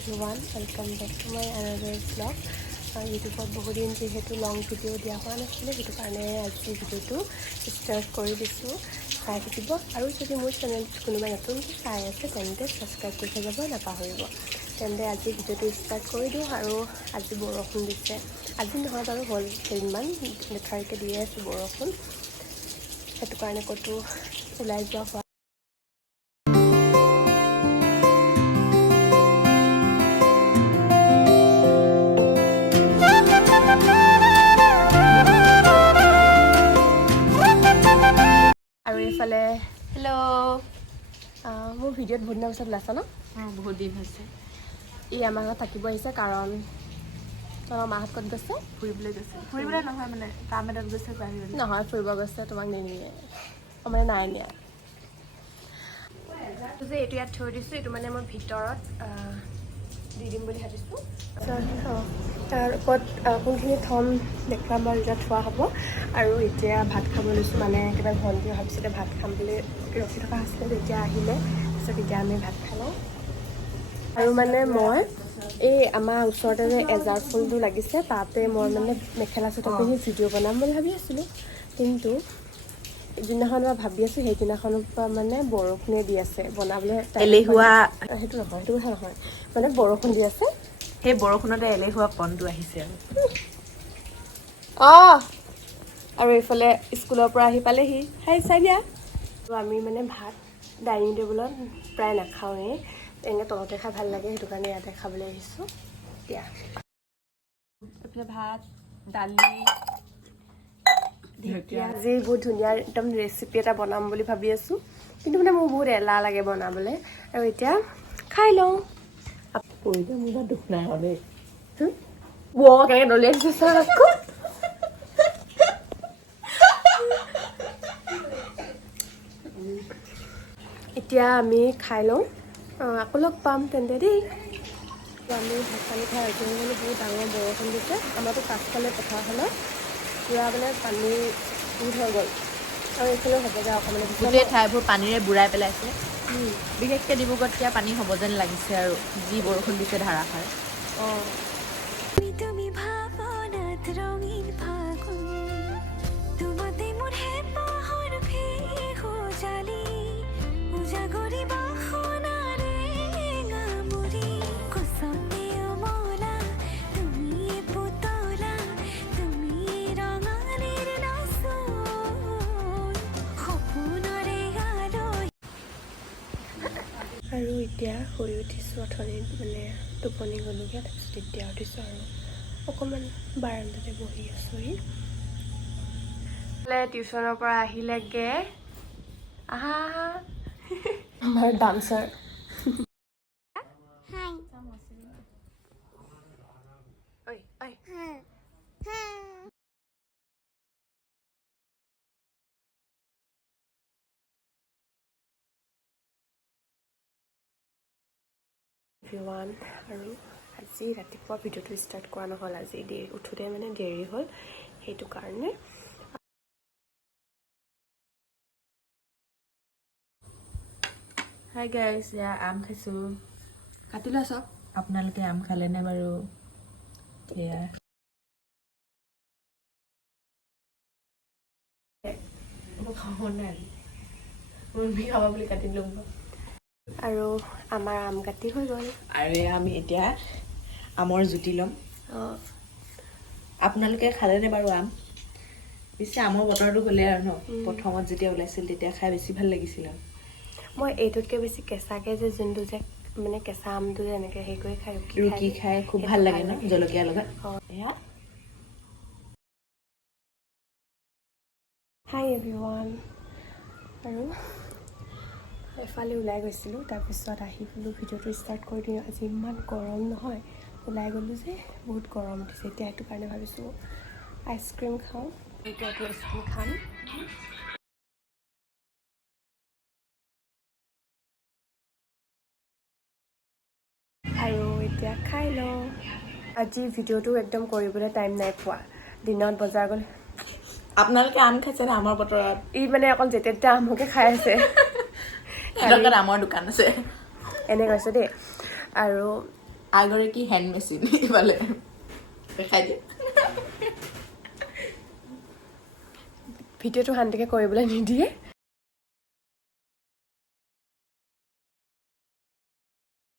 everyone, welcome back to my another vlog. YouTube বহুত দিন যেহেতু লং ভিডিঅ' দিয়া হোৱা নাছিলে সেইটো কাৰণে আজি ভিডিঅ'টো ষ্টাৰ্ট কৰি দিছোঁ চাই থাকিব আৰু যদি মোৰ চেনেলটো কোনোবাই নতুনকৈ চাই আছে তেন্তে ছাবস্ক্ৰাইব কৰি থৈ যাব নাপাহৰিব তেন্তে আজি ভিডিঅ'টো ষ্টাৰ্ট কৰি দিওঁ আৰু আজি বৰষুণ দিছে আজি নহয় বাৰু হ'ল কেইদিনমান লেঠাৰিকৈ দিয়ে আছে বৰষুণ সেইটো কাৰণে ক'তো ওলাই যোৱা হোৱা এইফালে হেল্ল' মোৰ ভিডিঅ'ত বহুত দিনৰ পিছত ওলাইছে ন বহুত দিন হৈছে ই আমাৰ ঘৰত থাকিব আহিছে কাৰণ তোমাৰ মাহঁত ক'ত গৈছে ফুৰিবলৈ নহয় মানে কাম এটাত গৈছে নহয় ফুৰিব গৈছে তোমাক নিনিয়ে মানে নাই নিয়া যে এইটো ইয়াত থৈ দিছোঁ এইটো মানে মই ভিতৰত দি দিম বুলি ভাবিছোঁ তাৰ ওপৰত কোনখিনি থ'ম দেখুৱাম বাৰু এতিয়া থোৱা হ'ব আৰু এতিয়া ভাত খাব লৈছোঁ মানে কিবা ভণ্টি ভাবিছিলে ভাত খাম বুলি ৰখি থকা আছিলে তেতিয়া আহিলে তাৰপিছত এতিয়া আমি ভাত খালোঁ আৰু মানে মই এই আমাৰ ওচৰতে যে এজাৰ ফুলটো লাগিছে তাতে মই মানে মেখেলা চাদৰ পিন্ধি ভিডিঅ' বনাম বুলি ভাবি আছিলোঁ কিন্তু যিদিনাখন মই ভাবি আছোঁ সেইদিনাখনৰ পৰা মানে বৰষুণে দি আছে বনাবলৈ এলেহুৱা সেইটো নহয় সেইটো কথা নহয় মানে বৰষুণ দি আছে সেই বৰষুণতে এলেহুৱা পনটো আহিছে আৰু এইফালে স্কুলৰ পৰা আহি পালেহি হাই চাই দিয়া আৰু আমি মানে ভাত ডাইনিং টেবুলত প্ৰায় নাখাওঁৱেই এনেকৈ তলতে খাই ভাল লাগে সেইটো কাৰণে ইয়াতে খাবলৈ আহিছোঁ এতিয়া এইফালে ভাত দালি আজি বহুত ধুনীয়া একদম ৰেচিপি এটা বনাম বুলি ভাবি আছোঁ কিন্তু মানে মোৰ বহুত এলাহ লাগে বনাবলৈ আৰু এতিয়া খাই লওঁ মোৰ দুখ নাই হ'লে কেনেকৈ দলিয়াই দিছে আকৌ এতিয়া আমি খাই লওঁ আকৌ লগ পাম তেন্তে দেই আমি ভাত পানী খাই আজি মানে বহুত ডাঙৰ বৰষুণ দিছে আমাৰতো পাছফালে পথাৰখনত পুৰা মানে পানী বহুত হৈ গ'ল আৰু এইফালে হ'বগৈ অকণমান গোটেই ঠাইবোৰ পানীৰে বুৰাই পেলাইছে বিশেষকৈ ডিব্ৰুগড়ত এতিয়া পানী হ'ব যেন লাগিছে আৰু যি বৰষুণ দিছে ধাৰাসাৰ আৰু এতিয়া শুই উঠিছোঁ অথনি মানে টোপনি গ'লোগৈ তাৰপিছত এতিয়া উঠিছোঁ আৰু অকণমান বাৰাণ্ডাতে বহি আছোঁহি টিউশ্যনৰ পৰা আহিলেগৈ আহা আমাৰ ডান্সাৰ এভৰিৱান আৰু আজি ৰাতিপুৱা ভিডিঅ'টো ষ্টাৰ্ট কৰা নহ'ল আজি উঠোঁতে মানে দেৰি হ'ল সেইটো কাৰণে হাই গাইছ এয়া আম খাইছোঁ কাটি লোৱা চব আপোনালোকে আম খালেনে বাৰু এয়া খাব বুলি কাটি ল'ম আৰু আমাৰ আম কাটি হৈ গ'ল আৰু আমি এতিয়া আমৰ জুতি ল'ম আপোনালোকে খালেনে বাৰু আম পিছে আমৰ বতৰটো হ'লে আৰু ন প্ৰথমত যেতিয়া ওলাইছিল তেতিয়া খাই বেছি ভাল লাগিছিল আৰু মই এইটোতকৈ বেছি কেঁচাকৈ যে যোনটো যে মানে কেঁচা আমটো যে এনেকৈ হেৰি কৰি খাই ৰুকি খাই খুব ভাল লাগে ন জলকীয়া লগত এয়া হাই এভৰিৱান আৰু এফালে ওলাই গৈছিলোঁ তাৰপিছত আহি পেলাই ভিডিঅ'টো ষ্টাৰ্ট কৰি দিওঁ আজি ইমান গৰম নহয় ওলাই গ'লোঁ যে বহুত গৰম উঠিছে এতিয়া সেইটো কাৰণে ভাবিছোঁ আইচক্ৰীম খাওঁ এতিয়াতো আইচক্ৰীম খাম আৰু এতিয়া খাই লওঁ আজি ভিডিঅ'টো একদম কৰিবলৈ টাইম নাই পোৱা দিনত বজাৰ গ'লে আপোনালোকে আম খাইছেনে আমৰ বতৰত ই মানে অকল যেতিয়া তেতিয়া আমকে খাই আছে আমৰ দোকান আছে এনে কৈছোঁ দেই আৰু আগৰে কি হেণ্ড মেচিন এইফালে দেখাই দিয়ে ভিডিঅ'টো শান্তিকৈ কৰিবলৈ নিদিয়ে